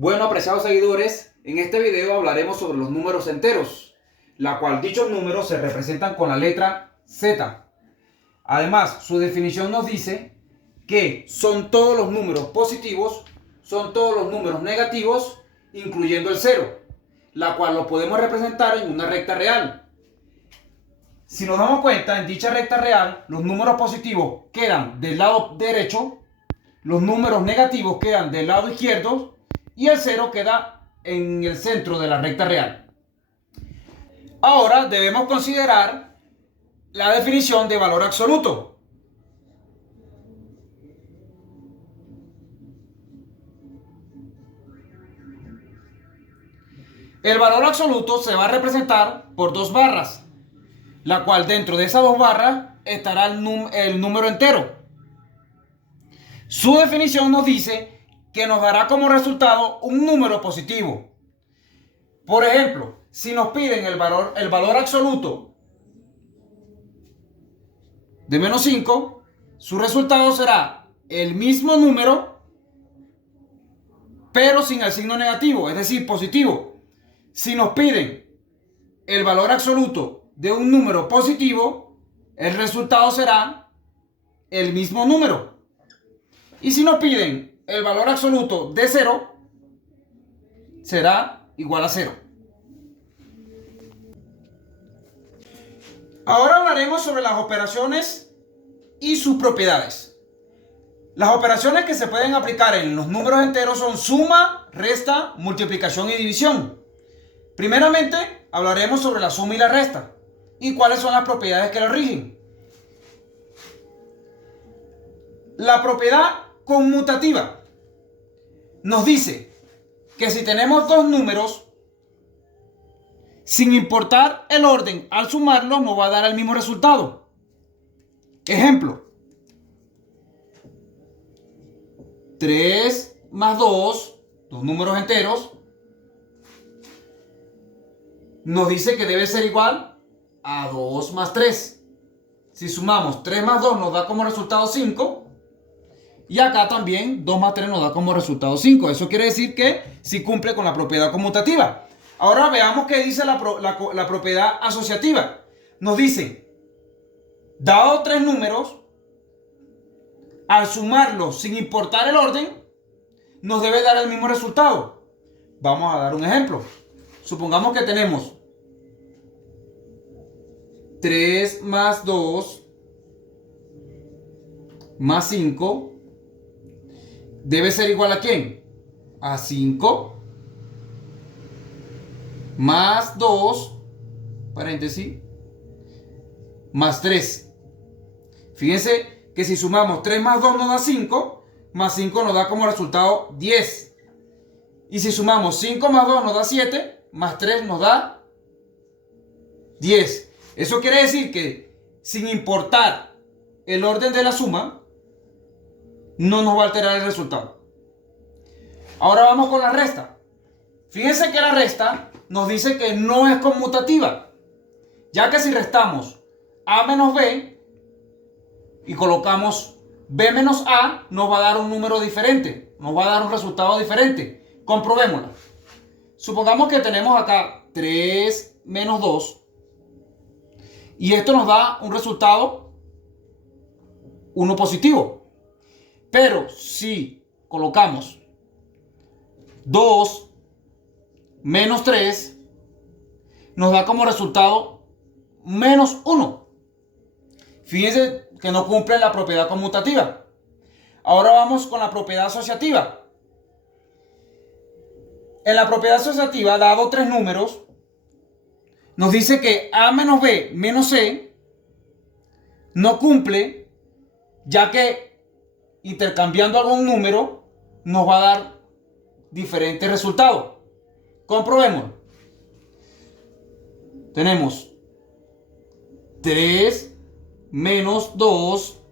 Bueno, apreciados seguidores, en este video hablaremos sobre los números enteros, la cual dichos números se representan con la letra Z. Además, su definición nos dice que son todos los números positivos, son todos los números negativos, incluyendo el cero, la cual lo podemos representar en una recta real. Si nos damos cuenta, en dicha recta real, los números positivos quedan del lado derecho, los números negativos quedan del lado izquierdo y el cero queda en el centro de la recta real. Ahora debemos considerar la definición de valor absoluto. El valor absoluto se va a representar por dos barras, la cual dentro de esas dos barras estará el número entero. Su definición nos dice que nos dará como resultado un número positivo. Por ejemplo, si nos piden el valor absoluto de menos 5, su resultado será el mismo número, pero sin el signo negativo, es decir, positivo. Si nos piden el valor absoluto de un número positivo, el resultado será el mismo número. Y si nos piden el valor absoluto de 0, será igual a 0. Ahora hablaremos sobre las operaciones y sus propiedades. Las operaciones que se pueden aplicar en los números enteros son suma, resta, multiplicación y división. Primeramente, hablaremos sobre la suma y la resta y cuáles son las propiedades que la rigen. La propiedad conmutativa nos dice que si tenemos dos números, sin importar el orden, al sumarlos nos va a dar el mismo resultado. Ejemplo: 3 más 2, dos números enteros, nos dice que debe ser igual a 2 más 3. Si sumamos 3 más 2 nos da como resultado 5. Y acá también 2 más 3 nos da como resultado 5. Eso quiere decir que sí cumple con la propiedad conmutativa. Ahora veamos qué dice la propiedad asociativa. Nos dice, dado tres números, al sumarlos sin importar el orden, nos debe dar el mismo resultado. Vamos a dar un ejemplo. Supongamos que tenemos 3 más 2 más 5 debe ser igual ¿a quién? A 5 más 2, paréntesis, más 3. Fíjense que si sumamos 3 más 2 nos da 5, más 5 nos da como resultado 10. Y si sumamos 5 más 2 nos da 7, más 3 nos da 10. Eso quiere decir que sin importar el orden de la suma, no nos va a alterar el resultado. Ahora vamos con la resta. Fíjense que la resta nos dice que no es conmutativa, ya que si restamos a menos b y colocamos b menos a, nos va a dar un número diferente, nos va a dar un resultado diferente. Comprobémoslo. Supongamos que tenemos acá 3 menos 2 y esto nos da un resultado 1 positivo. Pero si colocamos 2 menos 3, nos da como resultado menos 1. Fíjense que no cumple la propiedad conmutativa. Ahora vamos con la propiedad asociativa. En la propiedad asociativa, dado tres números, nos dice que a menos b menos c no cumple, ya que intercambiando algún número nos va a dar diferentes resultados. Comprobemos. Tenemos 3 menos 2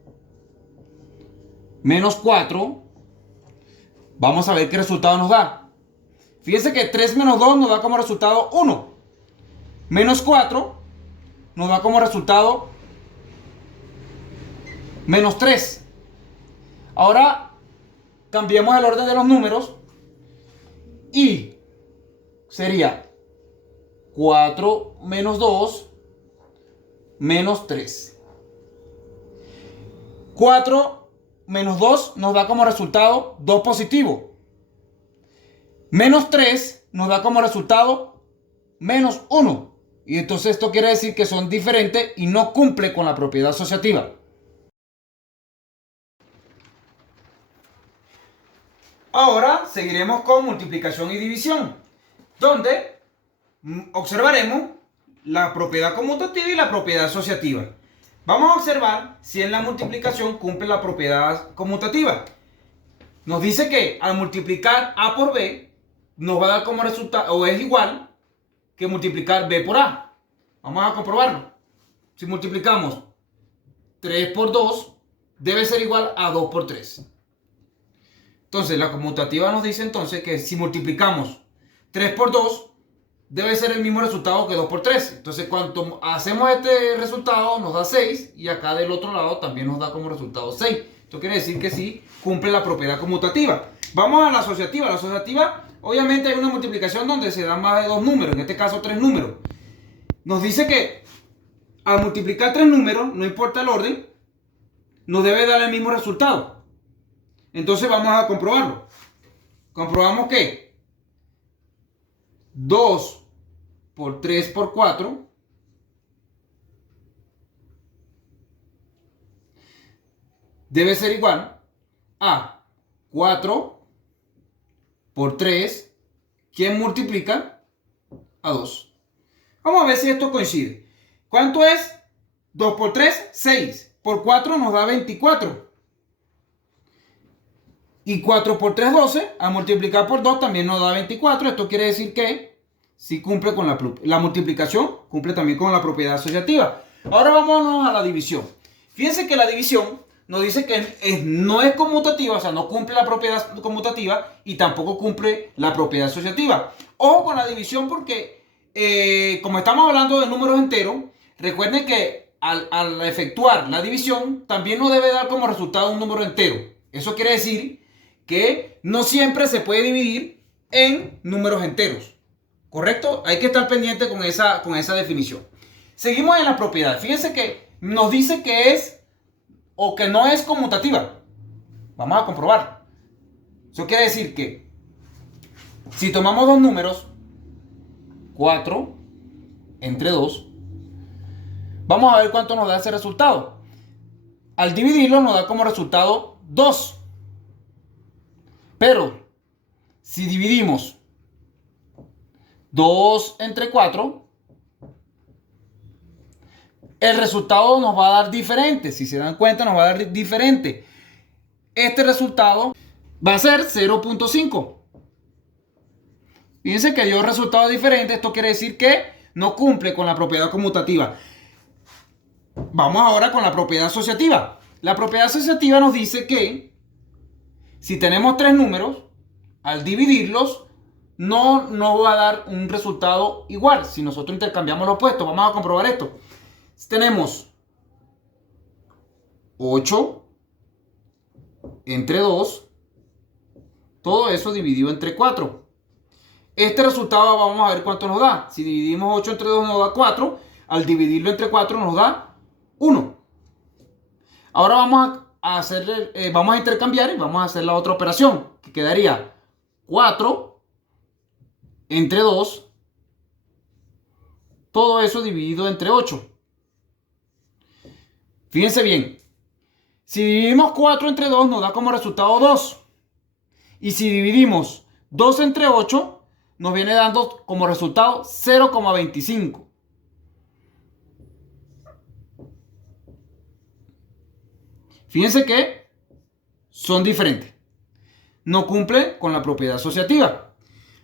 menos 4. Vamos a ver qué resultado nos da. Fíjense que 3 menos 2 nos da como resultado 1. Menos 4 nos da como resultado menos 3. Ahora cambiemos el orden de los números Y sería 4 menos 2 menos 3. 4 menos 2 nos da como resultado 2 positivo. Menos 3 nos da como resultado menos 1. Y entonces esto quiere decir que son diferentes y no cumple con la propiedad asociativa. Ahora seguiremos con multiplicación y división, donde observaremos la propiedad conmutativa y la propiedad asociativa. Vamos a observar si en la multiplicación cumple la propiedad conmutativa. Nos dice que al multiplicar A por B nos va a dar como resultado, o es igual que multiplicar B por A. Vamos a comprobarlo. Si multiplicamos 3 por 2, debe ser igual a 2 por 3. Entonces la conmutativa nos dice entonces que si multiplicamos 3 por 2, debe ser el mismo resultado que 2 por 3. Entonces cuando hacemos este resultado nos da 6 y acá del otro lado también nos da como resultado 6. Esto quiere decir que sí cumple la propiedad conmutativa. Vamos a la asociativa. La asociativa, obviamente hay una multiplicación donde se dan más de 2 números, en este caso 3 números. Nos dice que al multiplicar 3 números, no importa el orden, nos debe dar el mismo resultado. Entonces vamos a comprobarlo. Comprobamos que 2 por 3 por 4 debe ser igual a 4 por 3. ¿Quién multiplica? A 2. Vamos a ver si esto coincide. ¿Cuánto es? 2 por 3, 6. Por 4 nos da 24. Y 4 por 3, 12. A multiplicar por 2 también nos da 24. Esto quiere decir que si cumple con la multiplicación, cumple también con la propiedad asociativa. Ahora vámonos a la división. Fíjense que la división nos dice que no es conmutativa, o sea, no cumple la propiedad conmutativa y tampoco cumple la propiedad asociativa. Ojo con la división porque, como estamos hablando de números enteros, recuerden que al efectuar la división también nos debe dar como resultado un número entero. Eso quiere decir que no siempre se puede dividir en números enteros. ¿Correcto? Hay que estar pendiente con esa definición. Seguimos en la propiedad. Fíjense que nos dice que es o que no es conmutativa. Vamos a comprobar. Eso quiere decir que si tomamos dos números, 4 entre 2, vamos a ver cuánto nos da ese resultado. Al dividirlo nos da como resultado 2. Pero si dividimos 2 entre 4, el resultado nos va a dar diferente. Si se dan cuenta, nos va a dar diferente. Este resultado va a ser 0.5. Fíjense que dio resultado diferente. Esto quiere decir que no cumple con la propiedad conmutativa. Vamos ahora con la propiedad asociativa. La propiedad asociativa nos dice que si tenemos tres números, al dividirlos, no nos va a dar un resultado igual. Si nosotros intercambiamos los opuestos, vamos a comprobar esto. Si tenemos 8 entre 2, todo eso dividido entre 4. Este resultado vamos a ver cuánto nos da. Si dividimos 8 entre 2 nos da 4. Al dividirlo entre 4 nos da 1. Ahora vamos a intercambiar y vamos a hacer la otra operación, que quedaría 4 entre 2, todo eso dividido entre 8. Fíjense bien, si dividimos 4 entre 2 nos da como resultado 2. Y si dividimos 2 entre 8 nos viene dando como resultado 0,25. Fíjense que son diferentes. No cumple con la propiedad asociativa.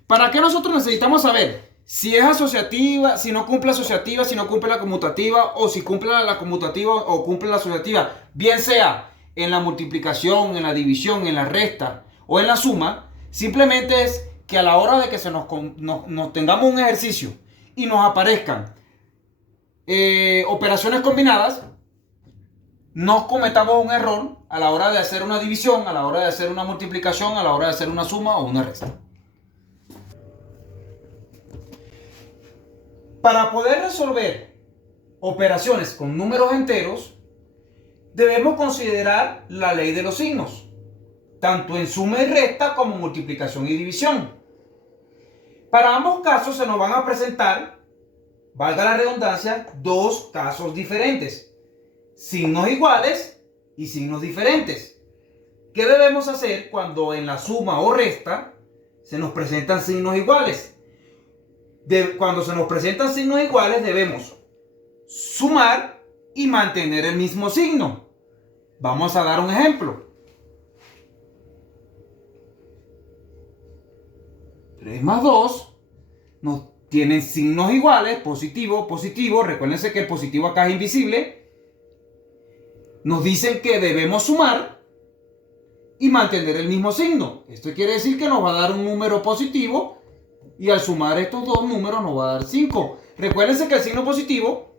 ¿Para qué nosotros necesitamos saber si es asociativa, si no cumple asociativa, si no cumple la conmutativa, o si cumple la conmutativa o cumple la asociativa? Bien sea en la multiplicación, en la división, en la resta o en la suma. Simplemente es que a la hora de que nos tengamos un ejercicio y nos aparezcan operaciones combinadas, no cometamos un error a la hora de hacer una división, a la hora de hacer una multiplicación, a la hora de hacer una suma o una resta. Para poder resolver operaciones con números enteros, debemos considerar la ley de los signos, tanto en suma y resta como multiplicación y división. Para ambos casos se nos van a presentar, valga la redundancia, dos casos diferentes: signos iguales y signos diferentes. ¿Qué debemos hacer cuando en la suma o resta se nos presentan signos iguales? Cuando se nos presentan signos iguales debemos sumar y mantener el mismo signo. Vamos a dar un ejemplo. 3 más 2 nos tienen signos iguales, positivo, positivo. Recuérdense que el positivo acá es invisible. Nos dicen que debemos sumar y mantener el mismo signo. Esto quiere decir que nos va a dar un número positivo y al sumar estos dos números nos va a dar 5. Recuérdense que el signo positivo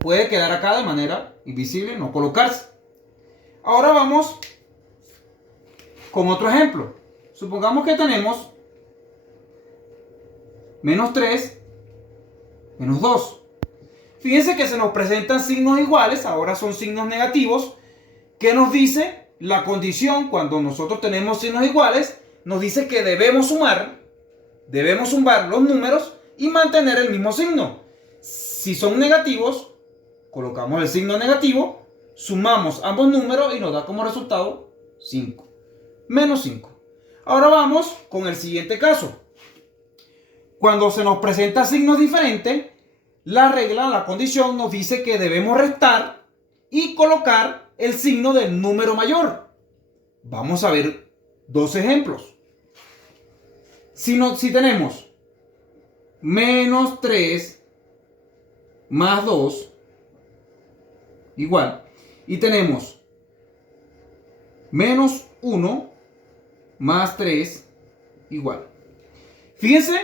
puede quedar acá de manera invisible, no colocarse. Ahora vamos con otro ejemplo. Supongamos que tenemos menos 3, menos 2. Fíjense que se nos presentan signos iguales, ahora son signos negativos. ¿Qué nos dice la condición cuando nosotros tenemos signos iguales? Nos dice que debemos sumar los números y mantener el mismo signo. Si son negativos, colocamos el signo negativo, sumamos ambos números y nos da como resultado 5. Menos 5. Ahora vamos con el siguiente caso. Cuando se nos presentan signos diferentes, la regla, la condición nos dice que debemos restar y colocar el signo del número mayor. Vamos a ver dos ejemplos. Si tenemos menos 3 más 2 igual, y tenemos menos 1 más 3 igual. Fíjense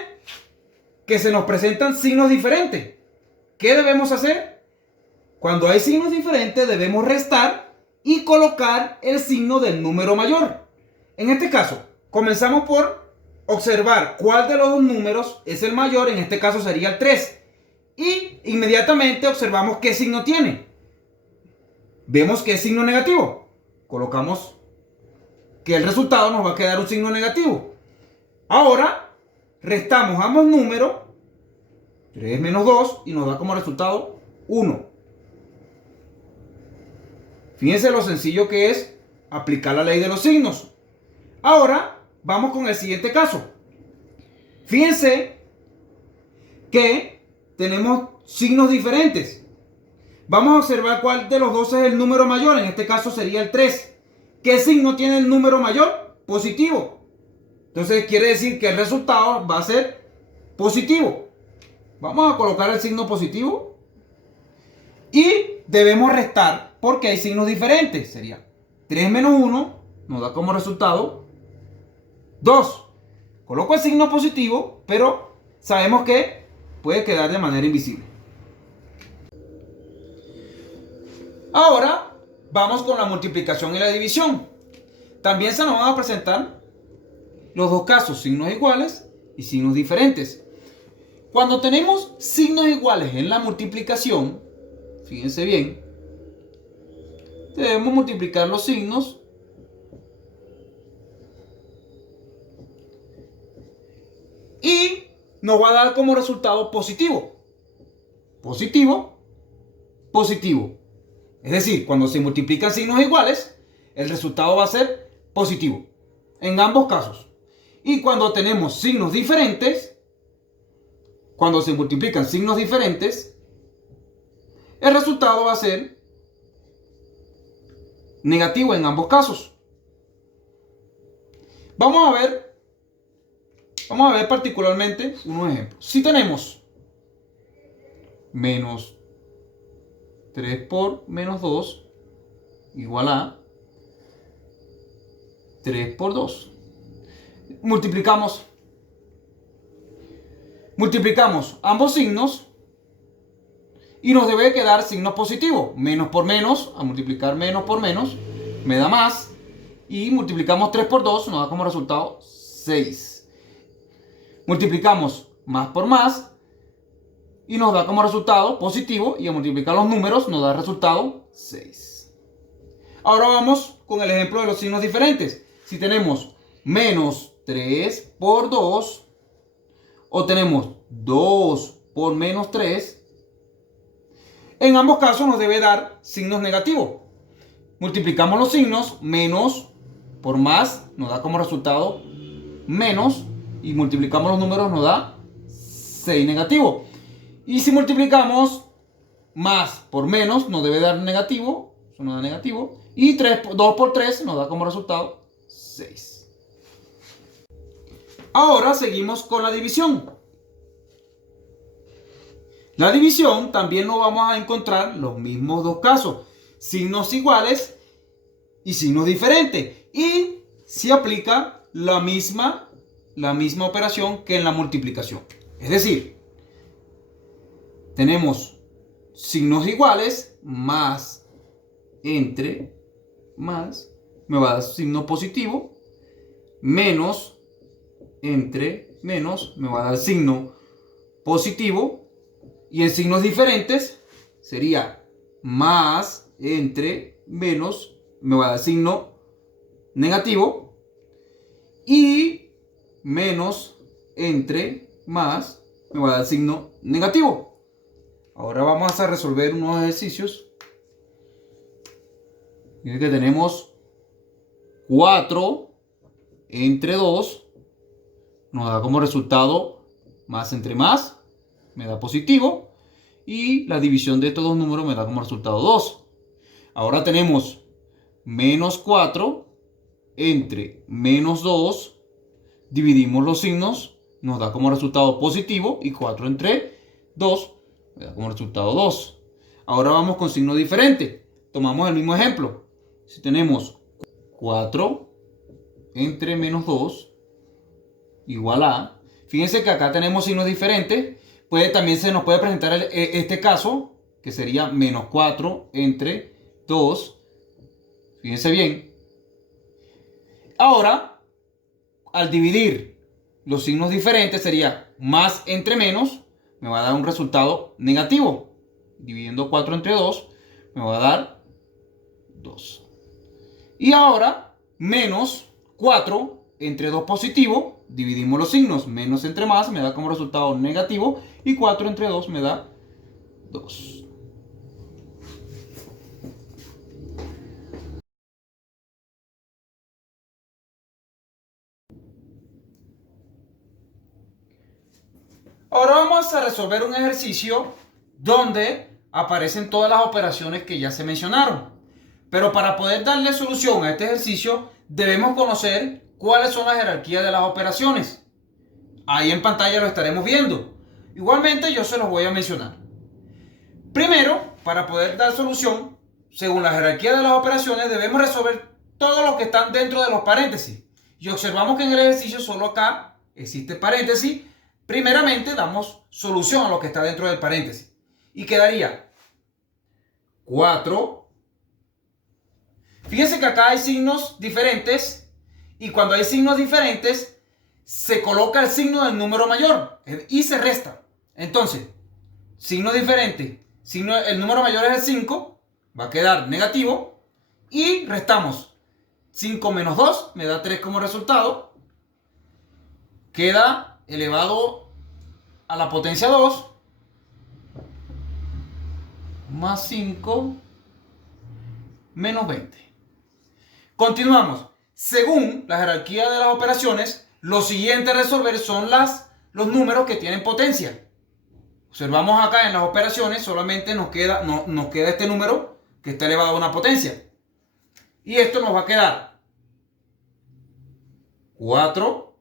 que se nos presentan signos diferentes. ¿Qué debemos hacer? Cuando hay signos diferentes debemos restar y colocar el signo del número mayor. En este caso, comenzamos por observar cuál de los dos números es el mayor. En este caso sería el 3. Y inmediatamente observamos qué signo tiene. Vemos que es signo negativo. Colocamos que el resultado nos va a quedar un signo negativo. Ahora restamos ambos números, 3 menos 2, y nos da como resultado 1. Fíjense lo sencillo que es aplicar la ley de los signos. Ahora vamos con el siguiente caso. Fíjense que tenemos signos diferentes. Vamos a observar cuál de los dos es el número mayor. En este caso sería el 3. ¿Qué signo tiene el número mayor? Positivo. Entonces quiere decir que el resultado va a ser positivo. Vamos a colocar el signo positivo. Y debemos restar porque hay signos diferentes. Sería 3 menos 1 nos da como resultado 2. Coloco el signo positivo, pero sabemos que puede quedar de manera invisible. Ahora vamos con la multiplicación y la división. También se nos van a presentar los dos casos, signos iguales y signos diferentes. Cuando tenemos signos iguales en la multiplicación, fíjense bien, debemos multiplicar los signos y nos va a dar como resultado positivo. Positivo, positivo. Es decir, cuando se multiplican signos iguales, el resultado va a ser positivo en ambos casos. Y cuando tenemos signos diferentes, cuando se multiplican signos diferentes, el resultado va a ser negativo en ambos casos. Vamos a ver particularmente unos ejemplos. Si tenemos menos 3 por menos 2 igual a 3 por 2. Multiplicamos ambos signos y nos debe quedar signo positivo. Menos por menos, a multiplicar menos por menos, me da más. Y multiplicamos 3 por 2, nos da como resultado 6. Multiplicamos más por más, y nos da como resultado positivo, y al multiplicar los números nos da el resultado 6. Ahora vamos con el ejemplo de los signos diferentes. Si tenemos menos 3 por 2, o tenemos 2 por menos 3, en ambos casos nos debe dar signos negativos. Multiplicamos los signos, menos por más nos da como resultado menos, y multiplicamos los números nos da 6 negativo. Y si multiplicamos más por menos nos debe dar negativo, eso nos da negativo, y 2 por 3 nos da como resultado 6. Ahora seguimos con la división. La división también nos vamos a encontrar los mismos dos casos, signos iguales y signos diferentes, y se aplica la misma operación que en la multiplicación. Es decir, tenemos signos iguales, más entre más me va a dar signo positivo, menos entre menos me va a dar signo positivo, y en signos diferentes sería más entre menos me va a dar signo negativo, y menos entre más me va a dar signo negativo. Ahora vamos a resolver unos ejercicios. Miren que tenemos 4 entre 2 nos da como resultado más entre más me da positivo, y la división de estos dos números me da como resultado 2. Ahora tenemos menos 4 entre menos 2, dividimos los signos, nos da como resultado positivo, y 4 entre 2 me da como resultado 2. Ahora vamos con signo diferente. Tomamos el mismo ejemplo. Si tenemos 4 entre menos 2 igual a, fíjense que acá tenemos signos diferentes. También se nos puede presentar este caso, que sería menos 4 entre 2. Fíjense bien. Ahora, al dividir los signos diferentes, sería más entre menos, me va a dar un resultado negativo. Dividiendo 4 entre 2, me va a dar 2. Y ahora, menos 4 entre 2 positivo, dividimos los signos, menos entre más me da como resultado negativo, y 4 entre 2 me da 2. Ahora vamos a resolver un ejercicio donde aparecen todas las operaciones que ya se mencionaron. Pero para poder darle solución a este ejercicio, debemos conocer cuáles son las jerarquías de las operaciones. Ahí en pantalla lo estaremos viendo. Igualmente yo se los voy a mencionar. Primero, para poder dar solución, según la jerarquía de las operaciones, debemos resolver todo lo que están dentro de los paréntesis. Y observamos que en el ejercicio solo acá existe paréntesis. Primeramente damos solución a lo que está dentro del paréntesis. Y quedaría 4. Fíjense que acá hay signos diferentes, y cuando hay signos diferentes se coloca el signo del número mayor y se resta. Entonces, signo diferente, el número mayor es el 5, va a quedar negativo, y restamos 5 menos 2, me da 3 como resultado, queda elevado a la potencia 2 más 5 menos 20. Continuamos. Según la jerarquía de las operaciones, lo siguiente a resolver son los números que tienen potencia. Observamos acá en las operaciones, solamente nos queda este número que está elevado a una potencia. Y esto nos va a quedar 4.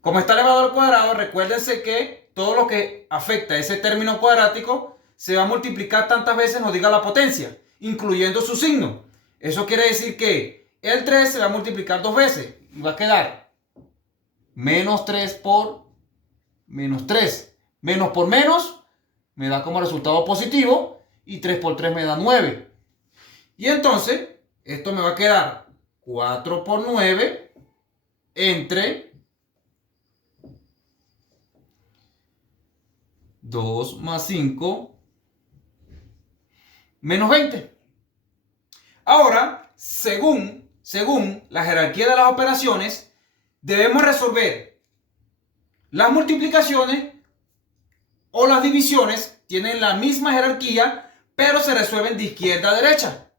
Como está elevado al cuadrado, recuérdense que todo lo que afecta a ese término cuadrático se va a multiplicar tantas veces nos diga la potencia, incluyendo su signo. Eso quiere decir que el 3 se va a multiplicar 2 veces y va a quedar menos 3 por menos 3. Menos por menos me da como resultado positivo, y 3 por 3 me da 9. Y entonces esto me va a quedar 4 por 9 entre 2 más 5 menos 20. Ahora, según la jerarquía de las operaciones, debemos resolver las multiplicaciones o las divisiones, tienen la misma jerarquía, pero se resuelven de izquierda a derecha.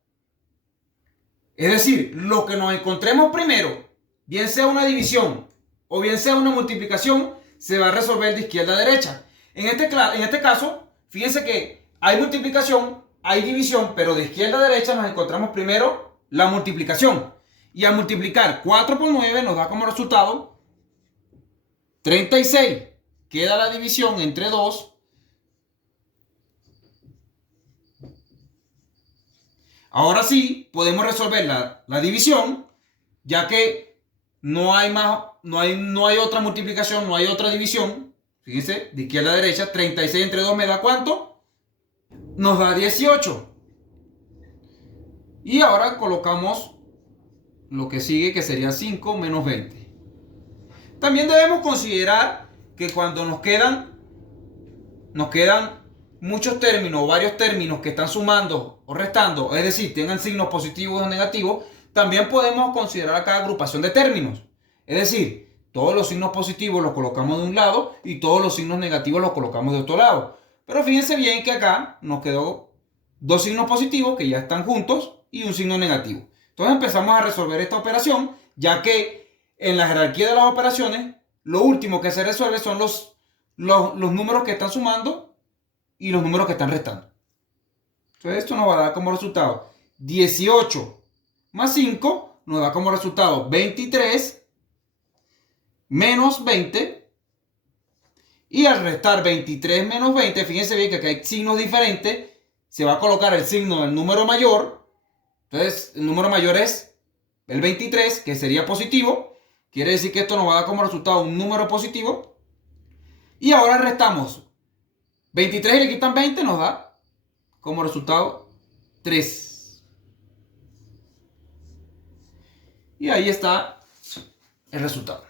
Es decir, lo que nos encontremos primero, bien sea una división o bien sea una multiplicación, se va a resolver de izquierda a derecha. En este caso, fíjense que hay multiplicación, hay división, pero de izquierda a derecha nos encontramos primero la multiplicación. Y al multiplicar 4 por 9 nos da como resultado 36. Queda la división entre 2. Ahora sí, podemos resolver la división, ya que no hay otra multiplicación, no hay otra división. Fíjense, de izquierda a derecha, 36 entre 2 me da ¿cuánto? Nos da 18. Y ahora colocamos lo que sigue, que sería 5 menos 20. También debemos considerar que cuando nos quedan muchos términos o varios términos que están sumando o restando, es decir, tengan signos positivos o negativos, también podemos considerar acá agrupación de términos. Es decir, todos los signos positivos los colocamos de un lado y todos los signos negativos los colocamos de otro lado. Pero fíjense bien que acá nos quedó dos signos positivos que ya están juntos y un signo negativo. Entonces empezamos a resolver esta operación, ya que en la jerarquía de las operaciones, lo último que se resuelve son los números que están sumando y los números que están restando. Entonces esto nos va a dar como resultado 18 más 5 nos da como resultado 23 menos 20. Y al restar 23 menos 20, fíjense bien que aquí hay signos diferentes. Se va a colocar el signo del número mayor. Entonces el número mayor es el 23, que sería positivo. Quiere decir que esto nos va a dar como resultado un número positivo. Y ahora restamos 23 y le quitan 20, nos da como resultado 3. Y ahí está el resultado.